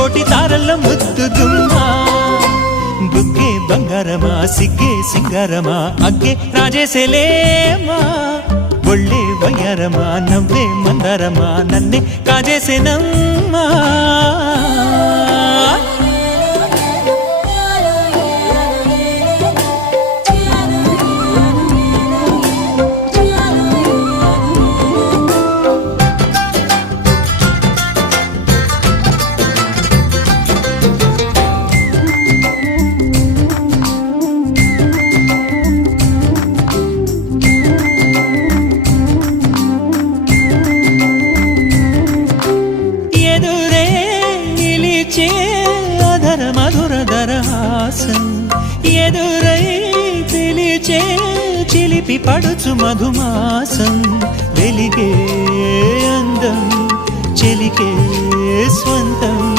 కోటి తారల్ల ముద్దు దుమ్మా బుగ్గే బంగారమా సిగ్గే సింగారమా అగ్గే రాజేసేలేమా ఒళ్ళే వయ్యారమా నవ్వే మందారమా నన్నే కాజేసేనమ్మా అధర మధుర దరహాసం ఎదురై పిలిచే చిలిపి పడుచు మధుమాసం వెలిగే అందం చెలికే స్వంతం